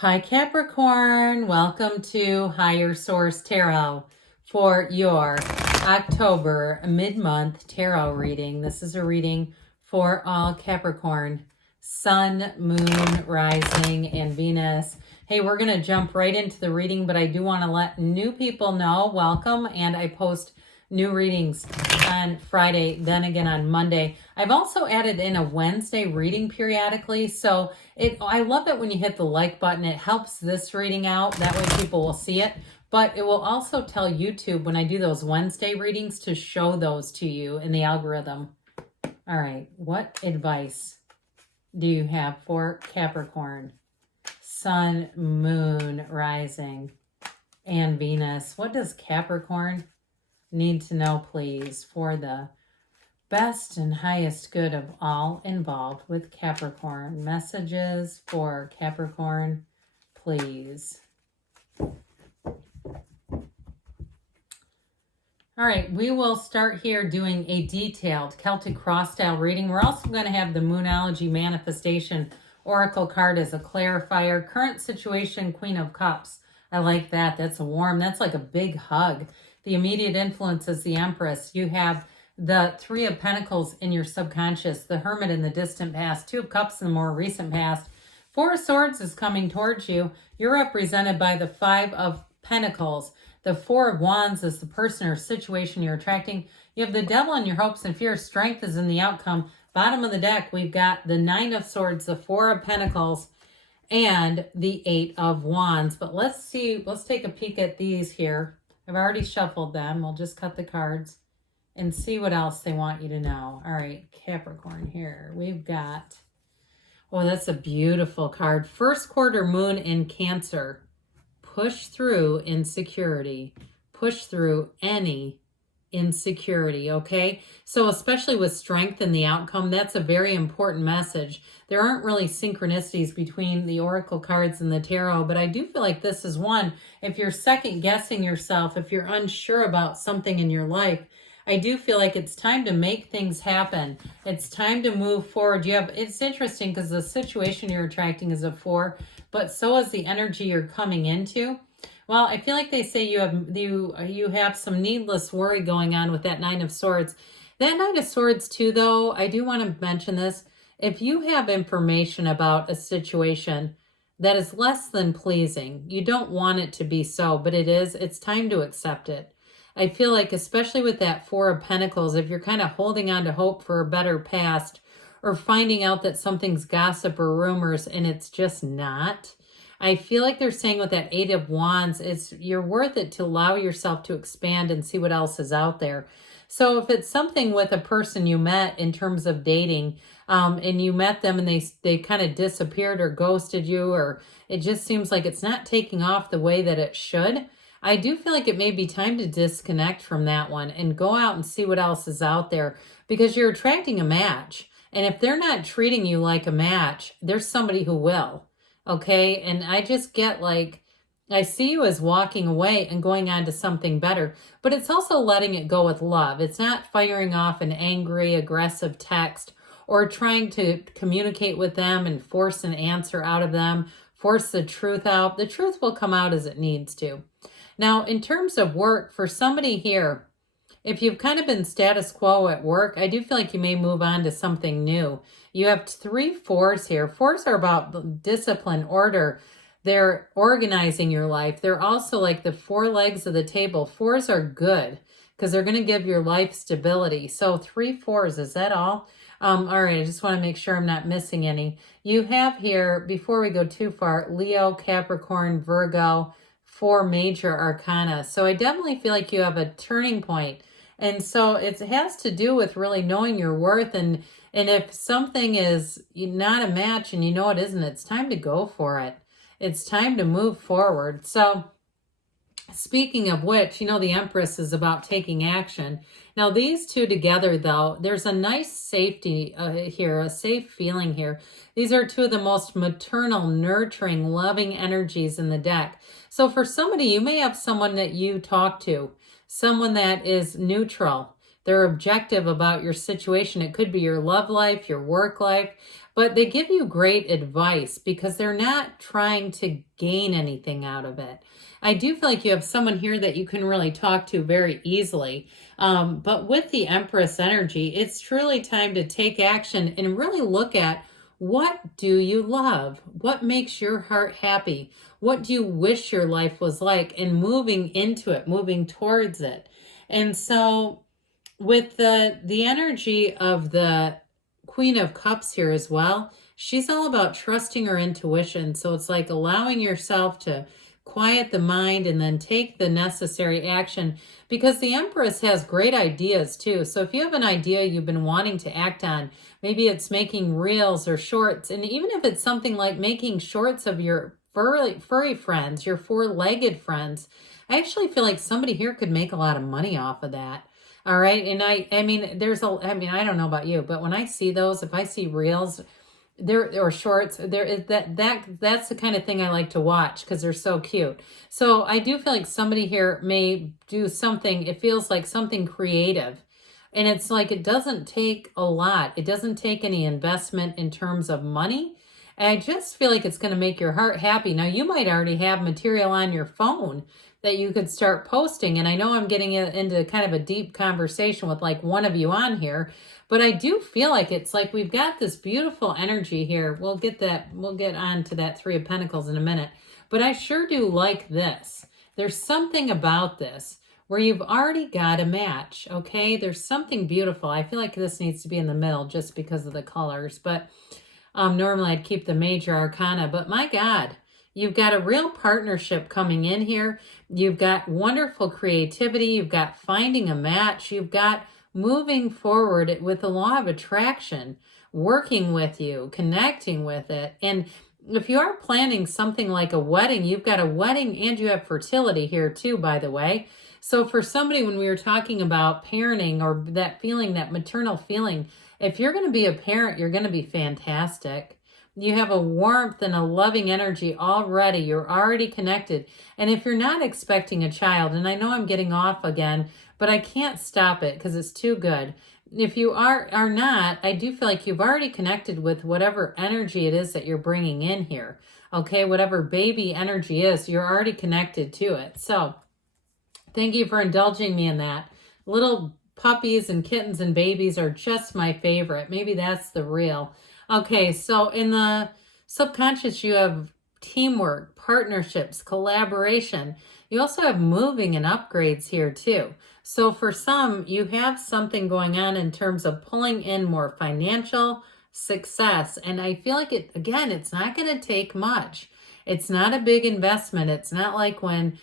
Hi Capricorn, welcome to Higher Source Tarot for your October mid-month tarot reading. This is a reading for all Capricorn, Sun, Moon, Rising, and Venus. Hey, we're going to jump right into the reading, but I do want to let new people know, welcome, and I post new readings on Friday, then again on Monday. I've also added in a Wednesday reading periodically, so I love it when you hit the like button. It helps this reading out. That way people will see it. But it will also tell YouTube when I do those Wednesday readings to show those to you in the algorithm. All right, what advice do you have for Capricorn? Sun, Moon, Rising, and Venus. What does Capricorn need to know, please, for the best and highest good of all involved with Capricorn? Messages for Capricorn, please. All right, we will start here doing a detailed Celtic cross style reading. We're also going to have the Moonology Manifestation Oracle card as a clarifier. Current situation, Queen of Cups. I like that. That's that's like a big hug. The immediate influence is the Empress. You have the Three of Pentacles in your subconscious, the Hermit in the distant past, Two of Cups in the more recent past. Four of Swords is coming towards you. You're represented by the Five of Pentacles. The Four of Wands is the person or situation you're attracting. You have the Devil in your hopes and fears. Strength is in the outcome. Bottom of the deck, we've got the Nine of Swords, the Four of Pentacles, and the Eight of Wands. But let's take a peek at these here. I've already shuffled them. We'll just cut the cards and see what else they want you to know. All right, Capricorn here. We've got, oh, that's a beautiful card. First quarter moon in Cancer. Push through insecurity. Push through any insecurity, okay? So especially with strength in the outcome, that's a very important message. There aren't really synchronicities between the oracle cards and the tarot, but I do feel like this is one. If you're second guessing yourself, if you're unsure about something in your life, I do feel like it's time to make things happen. It's time to move forward. It's interesting because the situation you're attracting is a 4, but so is the energy you're coming into. Well, I feel like they say you have some needless worry going on with that Nine of Swords. That Nine of Swords too, though, I do want to mention this. If you have information about a situation that is less than pleasing, you don't want it to be so, but it's time to accept it. I feel like, especially with that Four of Pentacles, if you're kind of holding on to hope for a better past or finding out that something's gossip or rumors and it's just not, I feel like they're saying with that Eight of Wands, you're worth it to allow yourself to expand and see what else is out there. So if it's something with a person you met in terms of dating, and you met them and they kind of disappeared or ghosted you, or it just seems like it's not taking off the way that it should, I do feel like it may be time to disconnect from that one and go out and see what else is out there, because you're attracting a match. And if they're not treating you like a match, there's somebody who will. Okay, and I just get like, I see you as walking away and going on to something better, but it's also letting it go with love. It's not firing off an angry, aggressive text or trying to communicate with them and force an answer out of them, force the truth out. The truth will come out as it needs to. Now, in terms of work, for somebody here, if you've kind of been status quo at work, I do feel like you may move on to something new. You have 3 4s here. 4s are about discipline, order. They're organizing your life. They're also like the 4 legs of the table. 4s are good because they're going to give your life stability. So 3 4s, is that all? All right, I just want to make sure I'm not missing any. You have here, before we go too far, Leo, Capricorn, Virgo, 4 major arcana. So I definitely feel like you have a turning point. And so it has to do with really knowing your worth. And if something is not a match and you know it isn't, it's time to go for it. It's time to move forward. So speaking of which, the Empress is about taking action. Now, these two together, though, there's a nice safety here, a safe feeling here. These are 2 of the most maternal, nurturing, loving energies in the deck. So for somebody, you may have someone that you talk to, someone that is neutral, They're objective about your situation. It could be your love life, your work life, but they give you great advice because they're not trying to gain anything out of it. I do feel like you have someone here that you can really talk to very easily. But with the Empress energy, it's truly time to take action and really look at, what do you love? What makes your heart happy? What do you wish your life was like? And moving into it, moving towards it. And so with the energy of the Queen of Cups here as well, she's all about trusting her intuition. So it's like allowing yourself to quiet the mind and then take the necessary action, because the Empress has great ideas too. So if you have an idea you've been wanting to act on, maybe it's making reels or shorts, and even if it's something like making shorts of your furry friends, your four-legged friends, I actually feel like somebody here could make a lot of money off of that. All right. And I mean, I don't know about you, but when I see those, if I see reels there or shorts, there is that's the kind of thing I like to watch because they're so cute. So I do feel like somebody here may do something, it feels like something creative. And it's like, it doesn't take a lot. It doesn't take any investment in terms of money. And I just feel like it's going to make your heart happy. Now, you might already have material on your phone that you could start posting. And I know I'm getting into kind of a deep conversation with like one of you on here, but I do feel like it's like we've got this beautiful energy here. We'll get on to that Three of Pentacles in a minute. But I sure do like this. There's something about this where you've already got a match, okay? There's something beautiful. I feel like this needs to be in the middle just because of the colors. But normally I'd keep the major arcana. But my God, you've got a real partnership coming in here. You've got wonderful creativity. You've got finding a match. You've got moving forward with the law of attraction, working with you, connecting with it. And if you are planning something like a wedding, you've got a wedding and you have fertility here too, by the way. So for somebody, when we were talking about parenting or that feeling, that maternal feeling, if you're going to be a parent, you're going to be fantastic. You have a warmth and a loving energy already. You're already connected. And if you're not expecting a child, and I know I'm getting off again, but I can't stop it because it's too good. If you are not, I do feel like you've already connected with whatever energy it is that you're bringing in here. Okay, whatever baby energy is, you're already connected to it. So thank you for indulging me in that. Little puppies and kittens and babies are just my favorite. Maybe that's the real. Okay, so in the subconscious, you have teamwork, partnerships, collaboration. You also have moving and upgrades here too. So for some, you have something going on in terms of pulling in more financial success. And I feel like it's not going to take much. It's not a big investment. It's not like when,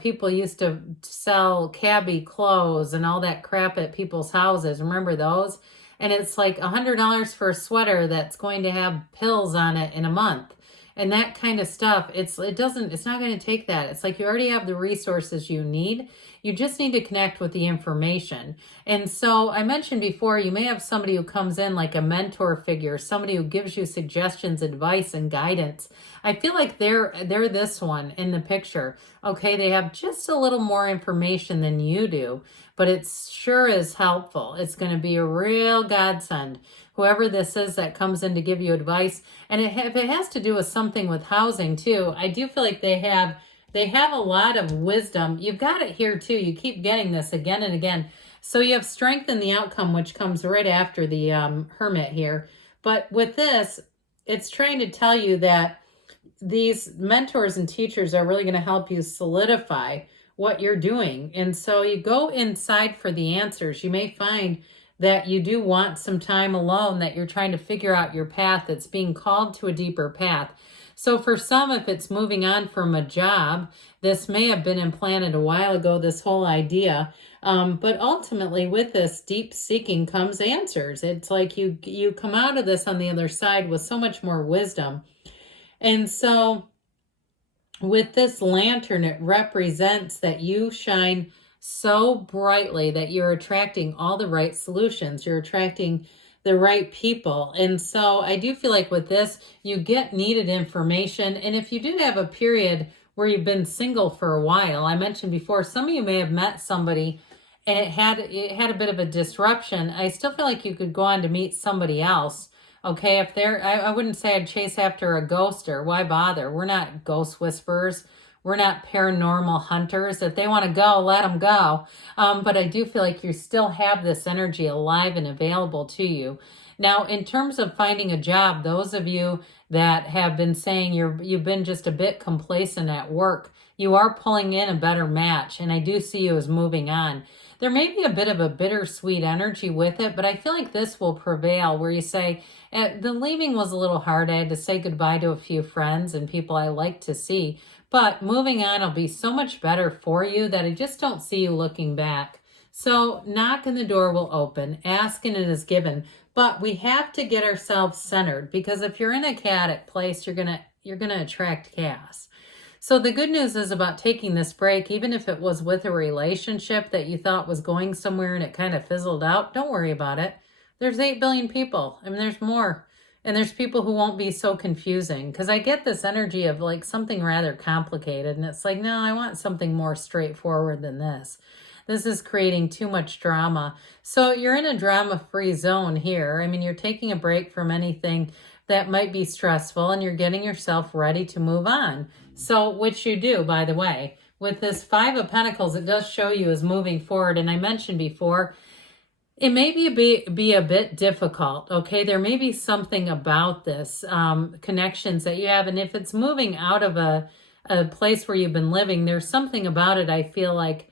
people used to sell cabbie clothes and all that crap at people's houses. Remember those? And it's like $100 for a sweater that's going to have pills on it in a month. And that kind of stuff, it's not going to take that. It's like you already have the resources you need. You just need to connect with the information. And so I mentioned before, you may have somebody who comes in like a mentor figure, somebody who gives you suggestions, advice, and guidance. I feel like they're this one in the picture. Okay, they have just a little more information than you do, but it sure is helpful. It's going to be a real godsend. Whoever this is that comes in to give you advice. And if it has to do with something with housing too, I do feel like they have a lot of wisdom. You've got it here too. You keep getting this again and again. So you have strength in the outcome, which comes right after the Hermit here. But with this, it's trying to tell you that these mentors and teachers are really going to help you solidify what you're doing. And so you go inside for the answers. You may find that you do want some time alone, that you're trying to figure out your path, that's being called to a deeper path. So for some, if it's moving on from a job, this may have been implanted a while ago, this whole idea. But ultimately with this deep seeking comes answers. It's like you come out of this on the other side with so much more wisdom. And so with this lantern, it represents that you shine so brightly that you're attracting all the right solutions. You're attracting the right people. And so I do feel like with this, you get needed information. And if you do have a period where you've been single for a while, I mentioned before, some of you may have met somebody and it had a bit of a disruption, I still feel like you could go on to meet somebody else. Okay, if they're, I wouldn't say I'd chase after a ghost, or why bother? We're not ghost whisperers. We're not paranormal hunters. If they want to go, let them go. But I do feel like you still have this energy alive and available to you. Now, in terms of finding a job, those of you that have been saying you've been just a bit complacent at work, you are pulling in a better match, and I do see you as moving on. There may be a bit of a bittersweet energy with it, but I feel like this will prevail, where you say, the leaving was a little hard. I had to say goodbye to a few friends and people I like to see, but moving on will be so much better for you that I just don't see you looking back. So knock and the door will open, ask and it is given. But we have to get ourselves centered, because if you're in a chaotic place, you're gonna attract chaos. So the good news is about taking this break, even if it was with a relationship that you thought was going somewhere and it kind of fizzled out, don't worry about it. There's 8 billion people. I mean, there's more. And there's people who won't be so confusing, because I get this energy of like something rather complicated. And it's like, no, I want something more straightforward than this. This is creating too much drama. So you're in a drama-free zone here. I mean, you're taking a break from anything that might be stressful, and you're getting yourself ready to move on. So, which you do, by the way. With this 5 of Pentacles, it does show you as moving forward. And I mentioned before, it may be a bit difficult, okay? There may be something about this, connections that you have. And if it's moving out of a place where you've been living, there's something about it, I feel like,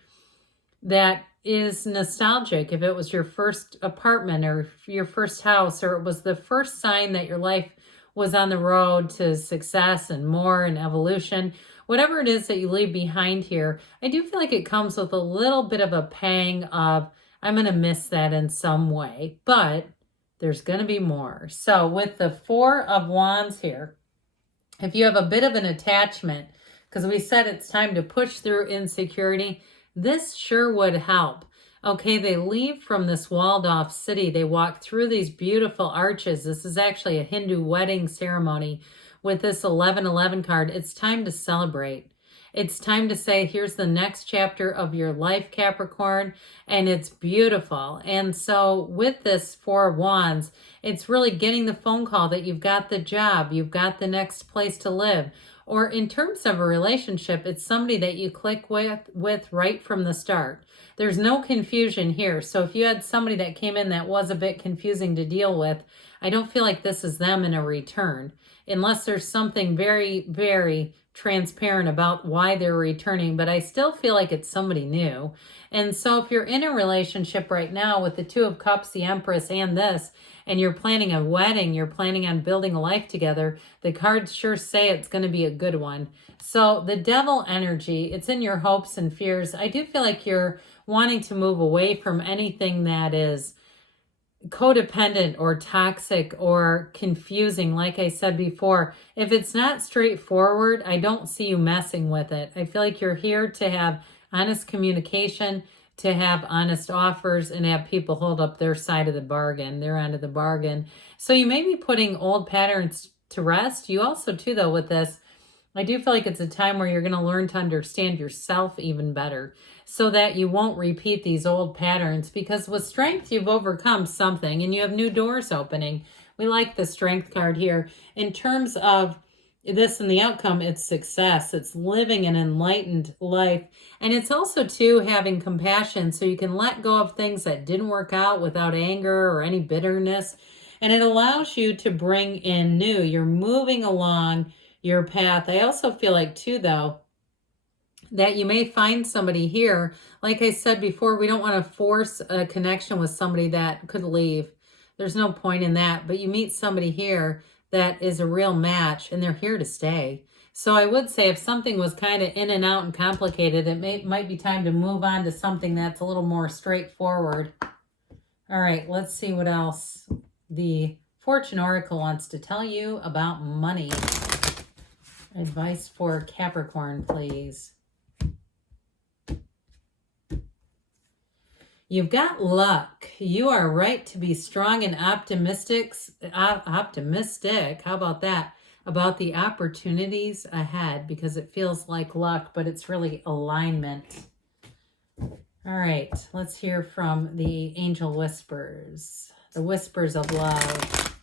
that is nostalgic. If it was your first apartment or your first house, or it was the first sign that your life was on the road to success and more and evolution, whatever it is that you leave behind here, I do feel like it comes with a little bit of a pang of, I'm going to miss that in some way, but there's going to be more. So with the 4 of Wands here, if you have a bit of an attachment, because we said it's time to push through insecurity, this sure would help. Okay, they leave from this walled off city. They walk through these beautiful arches. This is actually a Hindu wedding ceremony with this 1111 card. It's time to celebrate. It's time to say, here's the next chapter of your life, Capricorn, and it's beautiful. And so with this 4 of Wands, it's really getting the phone call that you've got the job, you've got the next place to live. Or in terms of a relationship, it's somebody that you click with right from the start. There's no confusion here. So if you had somebody that came in that was a bit confusing to deal with, I don't feel like this is them in a return, unless there's something very, very transparent about why they're returning. But I still feel like it's somebody new. And so if you're in a relationship right now with the 2 of Cups, the Empress, and this, and you're planning a wedding, you're planning on building a life together, the cards sure say it's going to be a good one. So the Devil energy, it's in your hopes and fears. I do feel like you're wanting to move away from anything that is codependent or toxic or confusing. Like I said before, if it's not straightforward, I don't see you messing with it. I feel like you're here to have honest communication, to have honest offers, and have people hold up their side of the bargain, their end of the bargain. So you may be putting old patterns to rest. You also, too, though, with this, I do feel like it's a time where you're going to learn to understand yourself even better, so that you won't repeat these old patterns, because with Strength, you've overcome something and you have new doors opening. We like the Strength card here. In terms of this and the outcome, it's success. It's living an enlightened life. And it's also, too, having compassion, so you can let go of things that didn't work out without anger or any bitterness. And it allows you to bring in new. You're moving along your path. I also feel like, too, though, that you may find somebody here. Like I said before, we don't want to force a connection with somebody that could leave. There's no point in that. But you meet somebody here that is a real match, and they're here to stay. So I would say if something was kind of in and out and complicated, it might be time to move on to something that's a little more straightforward. All right, let's see what else the Fortune Oracle wants to tell you about money. Advice for Capricorn, please. You've got luck. You are right to be strong and optimistic. How about that? About the opportunities ahead, because it feels like luck, but it's really alignment. All right, let's hear from the angel whispers, the whispers of love.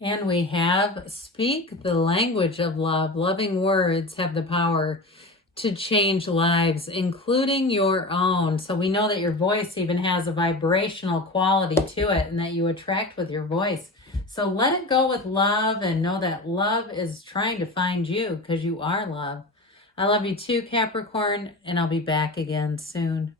And we have speak the language of love. Loving words have the power to change lives, including your own. So we know that your voice even has a vibrational quality to it and that you attract with your voice. So let it go with love and know that love is trying to find you because you are love. I love you too, Capricorn, and I'll be back again soon.